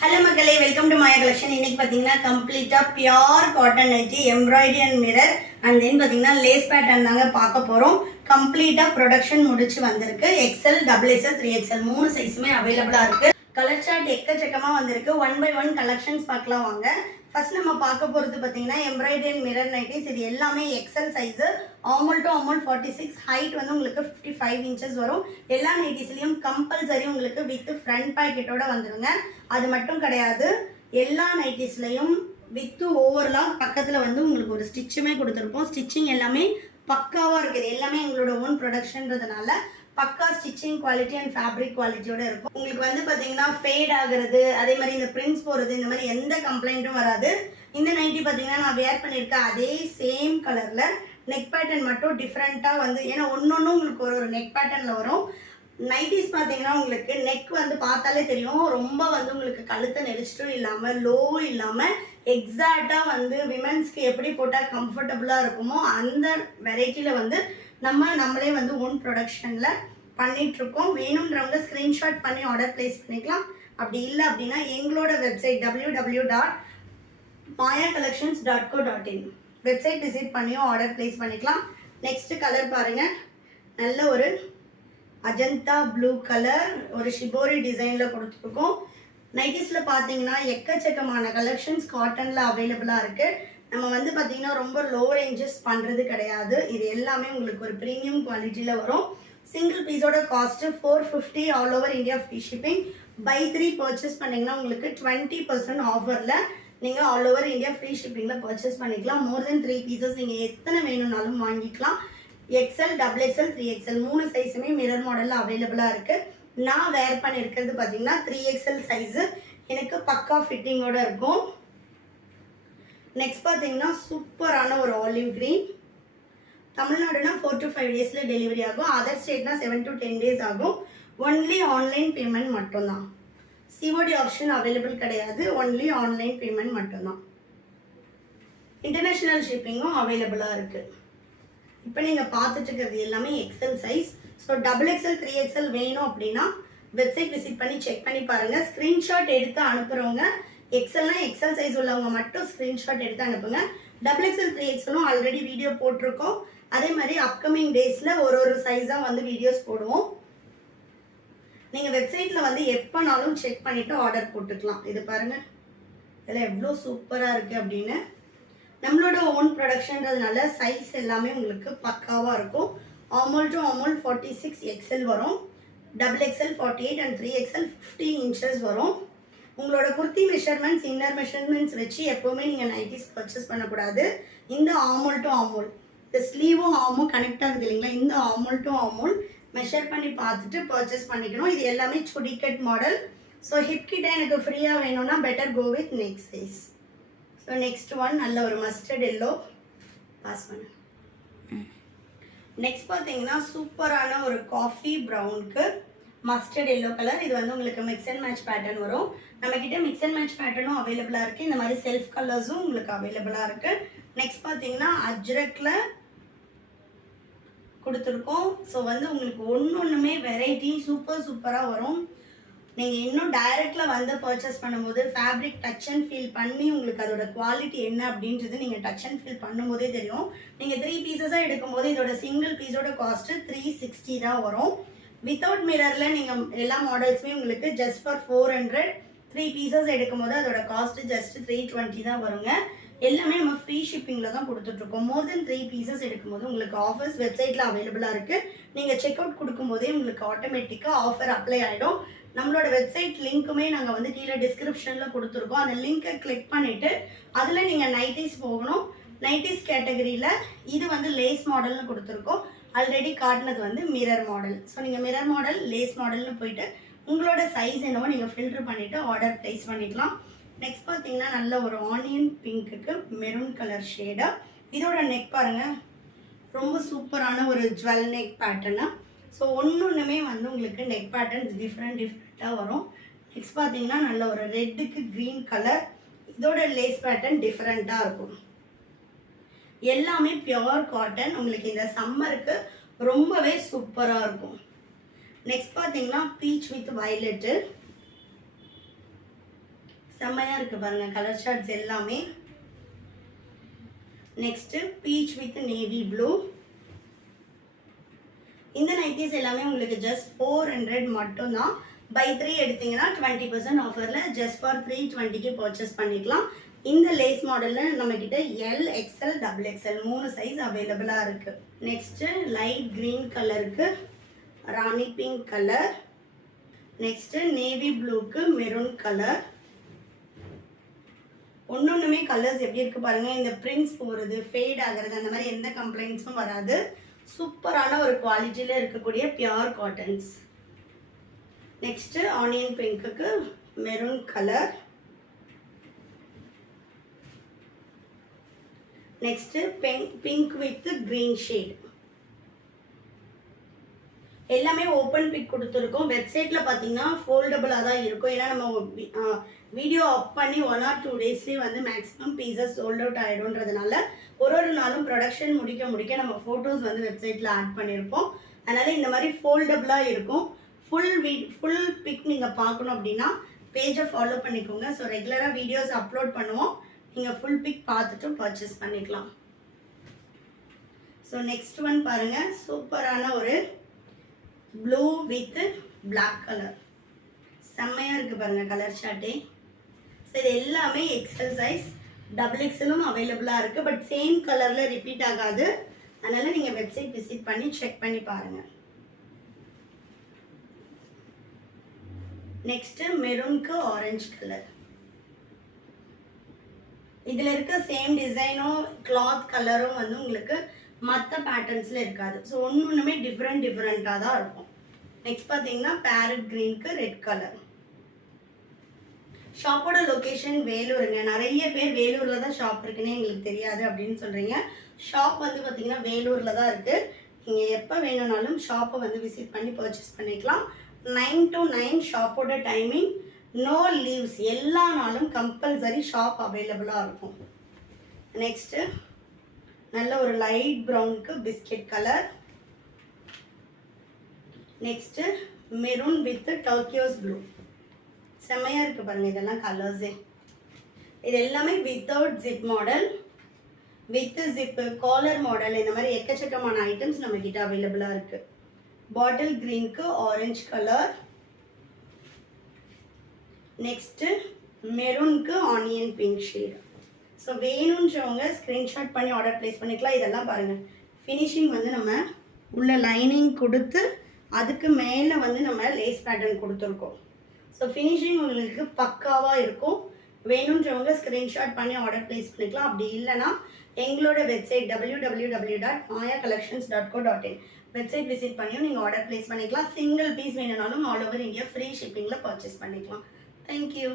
Hello மக்களே, welcome to Maya collection. இன்னைக்கு பாத்தீங்கன்னா கம்ப்ளீட்டா pure cotton nightie, embroidery and mirror and then பாத்தீங்கன்னா லேஸ் பேட்டர்ன் தாங்க பார்க்க போறோம். கம்ப்ளீட்டா ப்ரொடக்ஷன் முடிச்சு வந்திருக்கு. எக்ஸ்எல், டபுள் எக்ஸ்எல், 3XL மூணு சைஸுமே அவைலபிளா இருக்கு. கலர் சார்ட் எக்கச்சக்கமா வந்திருக்கு. 1 by 1 கலெக்ஷன்ஸ் பார்க்கலாம் வாங்க. ஃபர்ஸ்ட் நம்ம பார்க்க போகிறது பார்த்தீங்கன்னா எம்ப்ராய்டரி அண்ட் மிரர் நைட்டிஸ். இது எல்லாமே எக்ஸல் சைஸு, ஆமூல் டு ஆமூல் 46, ஹைட் வந்து உங்களுக்கு 55 இன்ச்சஸ் வரும். எல்லா நைட்டிஸ்லையும் கம்பல்சரி உங்களுக்கு வித் ஃப்ரண்ட் பாக்கெட்டோட வந்துடுங்க. அது மட்டும் கிடையாது, எல்லா நைட்டிஸ்லையும் வித்து ஓவர்லாம் பக்கத்தில் வந்து உங்களுக்கு ஒரு ஸ்டிச்சுமே கொடுத்துருப்போம். ஸ்டிச்சிங் எல்லாமே பக்காவாக இருக்குது. எல்லாமே எங்களோட ஓன் ப்ரொடக்ஷன்றதுனால பக்கா ஸ்டிச்சிங் குவாலிட்டி அண்ட் ஃபேப்ரிக் குவாலிட்டியோட இருக்கும். உங்களுக்கு வந்து பார்த்தீங்கன்னா ஃபேட் ஆகுறது, அதே மாதிரி இந்த பிரிண்ட்ஸ் போகிறது, இந்த மாதிரி எந்த கம்ப்ளைண்ட்டும் வராது. இந்த நைட்டி பார்த்தீங்கன்னா நான் வேர் பண்ணியிருக்கேன் அதே சேம் கலரில். நெக் பேட்டர்ன் மட்டும் டிஃப்ரெண்ட்டாக வந்து, ஏன்னா ஒன்று உங்களுக்கு ஒரு நெக் பேட்டர்னில் வரும். நைட்டிஸ் பார்த்தீங்கன்னா உங்களுக்கு நெக் வந்து பார்த்தாலே தெரியும், ரொம்ப வந்து உங்களுக்கு கழுத்தை நெரிச்சிட்டும் இல்லாமல் லோவும் இல்லாமல் எக்ஸாக்டாக வந்து விமென்ஸ்க்கு எப்படி போட்டால் கம்ஃபர்டபுளாக இருக்குமோ அந்த வெரைட்டியில் வந்து நம்மளே வந்து ஓன் ப்ரொடக்ஷனில் பண்ணிகிட்ருக்கோம். வேணுன்றவங்க ஸ்க்ரீன்ஷாட் பண்ணி ஆர்டர் ப்ளேஸ் பண்ணிக்கலாம். அப்படி இல்லை அப்படின்னா எங்களோட வெப்சைட் www.mayacollections.co.in வெப்சைட் விசிட் பண்ணியும் ஆர்டர் ப்ளேஸ் பண்ணிக்கலாம். நெக்ஸ்ட்டு கலர் பாருங்கள், நல்ல ஒரு அஜந்தா ப்ளூ கலர், ஒரு ஷிபோரி டிசைனில் கொடுத்துருக்கோம். நைட்டிஸில் பார்த்தீங்கன்னா எக்கச்சக்கமான கலெக்ஷன்ஸ் காட்டனில் அவைலபிளாக இருக்குது. நம்ம வந்து பார்த்திங்கன்னா ரொம்ப லோ ரேஞ்சஸ் பண்ணுறது கிடையாது. இது எல்லாமே உங்களுக்கு ஒரு ப்ரீமியம் குவாலிட்டியில் வரும். சிங்கிள் பீஸோட cost 450, all over India free shipping. Buy 3 purchase பண்ணிங்கன்னா உங்களுக்கு 20% ஆஃபரில் நீங்கள் ஆல் ஓவர் இந்தியா ஃப்ரீ ஷிப்பிங்கில் பர்ச்சேஸ் பண்ணிக்கலாம். மோர் தென் 3 பீசஸ் நீங்கள் எத்தனை வேணும்னாலும் வாங்கிக்கலாம். எக்ஸ்எல், டபுள் எக்ஸ்எல், 3XL மூணு சைஸுமே மிரர் மாடலில் அவைலபிளாக இருக்குது. நான் வேர் பண்ணியிருக்கிறது பார்த்தீங்கன்னா 3XL சைஸு. எனக்கு பக்கா ஃபிட்டிங்கோடு இருக்கும். நெக்ஸ்ட் பார்த்தீங்கன்னா சூப்பரான ஒரு ஆலிவ் க்ரீன். தமிழ்நாடுனா 4 to 5 டேஸில் டெலிவரி ஆகும். அதர் ஸ்டேட்னா 7 to 10 டேஸ் ஆகும். ஒன்லி ஆன்லைன் பேமெண்ட் மட்டும்தான். சிஓடி ஆப்ஷன் அவைலபிள் கிடையாது. ஒன்லி ஆன்லைன் பேமெண்ட் மட்டும்தான். இன்டர்நேஷ்னல் ஷிப்பிங்கும் அவைலபிளாக இருக்குது. இப்போ நீங்கள் பார்த்துட்டு இருக்கிறது எல்லாமே XL size. So double XL, 3XL வேணும் அப்படின்னா வெப்சைட் விசிட் பண்ணி செக் பண்ணி பாருங்கள். ஸ்க்ரீன்ஷாட் எடுத்து அனுப்புகிறவங்க, எக்ஸல்னா எக்ஸல் சைஸ் உள்ளவங்க மட்டும் ஸ்க்ரீன்ஷாட் எடுத்து அனுப்புங்க. டபுள் எக்ஸ்எல், 3XLம் ஆல்ரெடி வீடியோ போட்டிருக்கோம். அதே மாதிரி அப்கமிங் டேஸில் ஒரு சைஸாக வந்து வீடியோஸ் போடுவோம். நீங்கள் வெப்சைட்டில் வந்து எப்போனாலும் செக் பண்ணிவிட்டு ஆர்டர் போட்டுக்கலாம். இது பாருங்கள், இதெல்லாம் எவ்வளோ சூப்பராக இருக்குது அப்படின்னு. நம்மளோட ஓன் ப்ரொடக்ஷன்றதுனால சைஸ் எல்லாமே உங்களுக்கு பக்காவாக இருக்கும். ஆமூல் டு ஆமூல் 46 XL வரும். Double XL 48 and 3XL 50 inches வரும். உங்களோட குர்த்தி மெஷர்மெண்ட்ஸ், இன்னர் மெஷர்மெண்ட்ஸ் வச்சு எப்போவுமே நீங்கள் நைட்டிஸ் பர்ச்சேஸ் பண்ணக்கூடாது. இந்த ஆமூல் டு ஆமூல், இந்த ஸ்லீவும் ஆமும் கனெக்ட் ஆகுது இல்லைங்களா, இந்த ஆமூல் டு ஆமூல் மெஷர் பண்ணி பார்த்துட்டு பர்ச்சேஸ் பண்ணிக்கணும். இது எல்லாமே chudi cut model. So hip கிட்ட எனக்கு ஃப்ரீயாக வேணும்னா better go with next size. So next one நல்ல ஒரு மஸ்டர்ட் எல்லோ பாஸ் பண்ணு. நெக்ஸ்ட் பார்த்தீங்கன்னா சூப்பரான ஒரு காஃபி ப்ரௌனுக்கு மஸ்டர்ட் எல்லோ கலர். இது வந்து உங்களுக்கு மிக்ஸ் அண்ட் மேட்ச் பேட்டர்ன் வரும். நம்மக்கிட்ட மிக்ஸ் அண்ட் மேட்ச் பேட்டர்னும் அவைலபிளாக இருக்குது. இந்த மாதிரி செல்ஃப் கலர்ஸும் உங்களுக்கு அவைலபிளாக இருக்குது. நெக்ஸ்ட் பார்த்தீங்கன்னா அஜ்ரக்கில் கொடுத்துருக்கோம். ஸோ வந்து உங்களுக்கு ஒன்றுமே வெரைட்டி சூப்பராக வரும். நீங்கள் இன்னும் டைரெக்டில் வந்து பர்ச்சேஸ் பண்ணும்போது ஃபேப்ரிக் டச் அண்ட் ஃபீல் பண்ணி உங்களுக்கு அதோட குவாலிட்டி என்ன அப்படின்றது நீங்கள் டச் அண்ட் ஃபீல் பண்ணும்போதே தெரியும். நீங்கள் 3 பீசஸாக எடுக்கும்போது இதோட சிங்கிள் பீஸோட காஸ்ட்டு 360 தான் வரும். வித்தவுட் மிரரில் நீங்கள் எல்லா மாடல்ஸுமே உங்களுக்கு ஜஸ்ட் ஃபார் 400. 3 பீசஸ் எடுக்கும்போது அதோட காஸ்ட்டு ஜஸ்ட் 320 தான் வருங்க. எல்லாமே நம்ம ஃப்ரீ ஷிப்பிங்கில் தான் கொடுத்துட்ருக்கோம். மோர் தென் 3 பீசஸ் எடுக்கும்போது உங்களுக்கு ஆஃபர்ஸ் வெப்சைட்டில் அவைலபிளாக இருக்குது. நீங்கள் செக் அவுட் கொடுக்கும்போதே உங்களுக்கு ஆட்டோமேட்டிக்காக ஆஃபர் அப்ளை ஆகிடும். நம்மளோட வெப்சைட் லிங்க்குமே நாங்கள் வந்து கீழே டிஸ்கிரிப்ஷனில் கொடுத்துருக்கோம். அந்த லிங்க்கை கிளிக் பண்ணிவிட்டு அதில் நீங்கள் நைட்டிஸ் போகணும். நைட்டிஸ் கேட்டகரியில் இது வந்து லேஸ் மாடல்னு கொடுத்துருக்கோம். ஆல்ரெடி காட்டினது வந்து மிரர் மாடல். ஸோ நீங்கள் மிரர் மாடல், லேஸ் மாடல்னு போயிட்டு உங்களோட சைஸ் என்னவோ நீங்கள் ஃபில்ட்ரு பண்ணிவிட்டு ஆர்டர் ப்ளேஸ் பண்ணிக்கலாம். நெக்ஸ்ட் பார்த்தீங்கன்னா நல்ல ஒரு ஆனியன் பிங்க்குக்கு மெரூன் கலர் ஷேடாக. இதோட நெக் பாருங்கள், ரொம்ப சூப்பரான ஒரு ஜுவல் நெக் பேட்டர்னு. ஸோ ஒன்றுமே வந்து உங்களுக்கு நெக் பேட்டர்ன் டிஃப்ரெண்ட்டாக வரும். நெக்ஸ்ட் பார்த்தீங்கன்னா நல்ல ஒரு ரெட்டுக்கு க்ரீன் கலர். இதோட லேஸ் பேட்டர்ன் டிஃப்ரெண்ட்டாக இருக்கும். எல்லாமே பியோர் காட்டன். உங்களுக்கு இந்த சம்மருக்கு ரொம்பவே சூப்பராக இருக்கும். நெக்ஸ்ட் பார்த்தீங்கன்னா பீச் வித் வயலட்டு. செம்மையாக இருக்குது பாருங்கள் கலர் ஷார்ட்ஸ் எல்லாமே. Next beach with navy blue. இந்த நைட்டிஸ் எல்லாமே உங்களுக்கு ஜஸ்ட் 400 மட்டும்தான். பை 3 எடுத்தீங்கன்னா 20% ஆஃபரில் ஜஸ்ட் ஃபார் 320க்கு பர்ச்சேஸ் பண்ணிக்கலாம். இந்த லேஸ் மாடலில் நம்மக்கிட்ட எல், எக்ஸ்எல், XXL 3 சைஸ் அவைலபிளாக இருக்குது. நெக்ஸ்ட்டு லைட் க்ரீன் கலருக்கு rani pink colour. Next navy ப்ளூக்கு மெரூன் கலர். ஒன்றுமே கலர்ஸ் எப்படி இருக்குது பாருங்கள். இந்த பிரிண்ட்ஸ் போகிறது, ஃபேட் ஆகிறது, அந்த மாதிரி எந்த கம்ப்ளைண்ட்ஸும் வராது. சூப்பரான ஒரு குவாலிட்டியில் இருக்கக்கூடிய பியோர் காட்டன்ஸ். நெக்ஸ்ட்டு ஆனியன் பிங்க்குக்கு maroon colour. Next pink with green shade. எல்லாமே ஓப்பன் பிக் கொடுத்துருக்கோம். வெப்சைட்டில் பார்த்தீங்கன்னா ஃபோல்டபுளாக தான் இருக்கும். ஏன்னா நம்ம வீடியோ அப் பண்ணி 1 or 2 டேஸ்லேயே வந்து மேக்ஸிமம் பீசஸ் சோல்ட் அவுட் ஆகிடும்ன்றதுனால ஒரு நாளும் ப்ரொடக்ஷன் முடிக்க நம்ம ஃபோட்டோஸ் வந்து வெப்சைட்டில் ஆட் பண்ணியிருப்போம். அதனால் இந்த மாதிரி ஃபோல்டபுளாக இருக்கும். ஃபுல் பிக் நீங்கள் பார்க்கணும் அப்படின்னா பேஜை ஃபாலோ பண்ணிக்கோங்க. ஸோ ரெகுலராக வீடியோஸ் அப்லோட் பண்ணுவோம். நீங்கள் ஃபுல் பிக் பார்த்துட்டு பர்ச்சேஸ் பண்ணிக்கலாம். ஸோ நெக்ஸ்ட் ஒன் பாருங்கள். சூப்பரான ஒரு ப்ளூ வித் பிளாக் கலர். செம்மையாக இருக்குது பாருங்கள் கலர் ஷார்ட்டே. ஸோ இது எல்லாமே எக்ஸ்எல் சைஸ், XXLம் அவைலபிளாக இருக்குது. பட் சேம் கலரில் ரிப்பீட் ஆகாது. அதனால் நீங்கள் வெப்சைட் விசிட் பண்ணி செக் பண்ணி பாருங்கள். நெக்ஸ்ட்டு மெரூனுக்கு ஆரஞ்சு கலர். இதில் இருக்க சேம் டிசைனும் கிளாத் கலரும் வந்து உங்களுக்கு மற்ற பேட்டர்ன்ஸில் இருக்காது. ஸோ ஒன்றுமே டிஃப்ரெண்ட்டாக தான் இருக்கும். நெக்ஸ்ட் பார்த்தீங்கன்னா பேரட் க்ரீனுக்கு ரெட் கலர். ஷாப்போட லொக்கேஷன் வேலூருங்க. நிறைய பேர் வேலூரில் தான் ஷாப் இருக்குன்னு எங்களுக்கு தெரியாது அப்படின்னு சொல்கிறீங்க. ஷாப் வந்து பார்த்தீங்கன்னா வேலூரில் தான் இருக்குது. நீங்கள் எப்போ வேணும்னாலும் ஷாப்பை வந்து விசிட் பண்ணி பர்ச்சேஸ் பண்ணிக்கலாம். 9 to 9 ஷாப்போட டைமிங். No leaves. எல்லா நாளும் கம்பல்சரி ஷாப் அவைலபிளாக இருக்கும். நெக்ஸ்ட்டு நல்ல ஒரு லைட் ப்ரௌனுக்கு biscuit colour. Next maroon with turquoise blue. செம்மையாக இருக்குது பாருங்கள் இதெல்லாம் கலர்ஸே. இது எல்லாமே without zip model, with zip, collar model, இந்த மாதிரி எக்கச்சக்கமான ஐட்டம்ஸ் நம்மக்கிட்ட அவைலபிளாக இருக்குது. பாட்டில் க்ரீனுக்கு ஆரஞ்சு கலர். நெக்ஸ்ட்டு மெரூனுக்கு ஆனியன் பிங்க் ஷேட். ஸோ வேணுன்றவங்க ஸ்க்ரீன்ஷாட் பண்ணி ஆர்டர் ப்ளேஸ் பண்ணிக்கலாம். இதெல்லாம் பாருங்கள் ஃபினிஷிங் வந்து நம்ம உள்ள லைனிங் கொடுத்து அதுக்கு மேலே வந்து நம்ம லேஸ் பேட்டர்ன் கொடுத்துருக்கோம். ஸோ ஃபினிஷிங் உங்களுக்கு பக்காவாக இருக்கும். வேணுன்றவங்க ஸ்க்ரீன்ஷாட் பண்ணி ஆர்டர் ப்ளேஸ் பண்ணிக்கலாம். அப்படி இல்லைனா எங்களோட வெப்சைட் www.mayacollections.co.in வெப்சைட் விசிட் பண்ணியும் நீங்கள் ஆர்டர் ப்ளேஸ் பண்ணிக்கலாம். சிங்கிள் பீஸ் வேணுனாலும் ஆல் ஓவர் இந்தியா ஃப்ரீ ஷிப்பிங்கில் பர்ச்சேஸ் பண்ணிக்கலாம். தேங்க்யூ.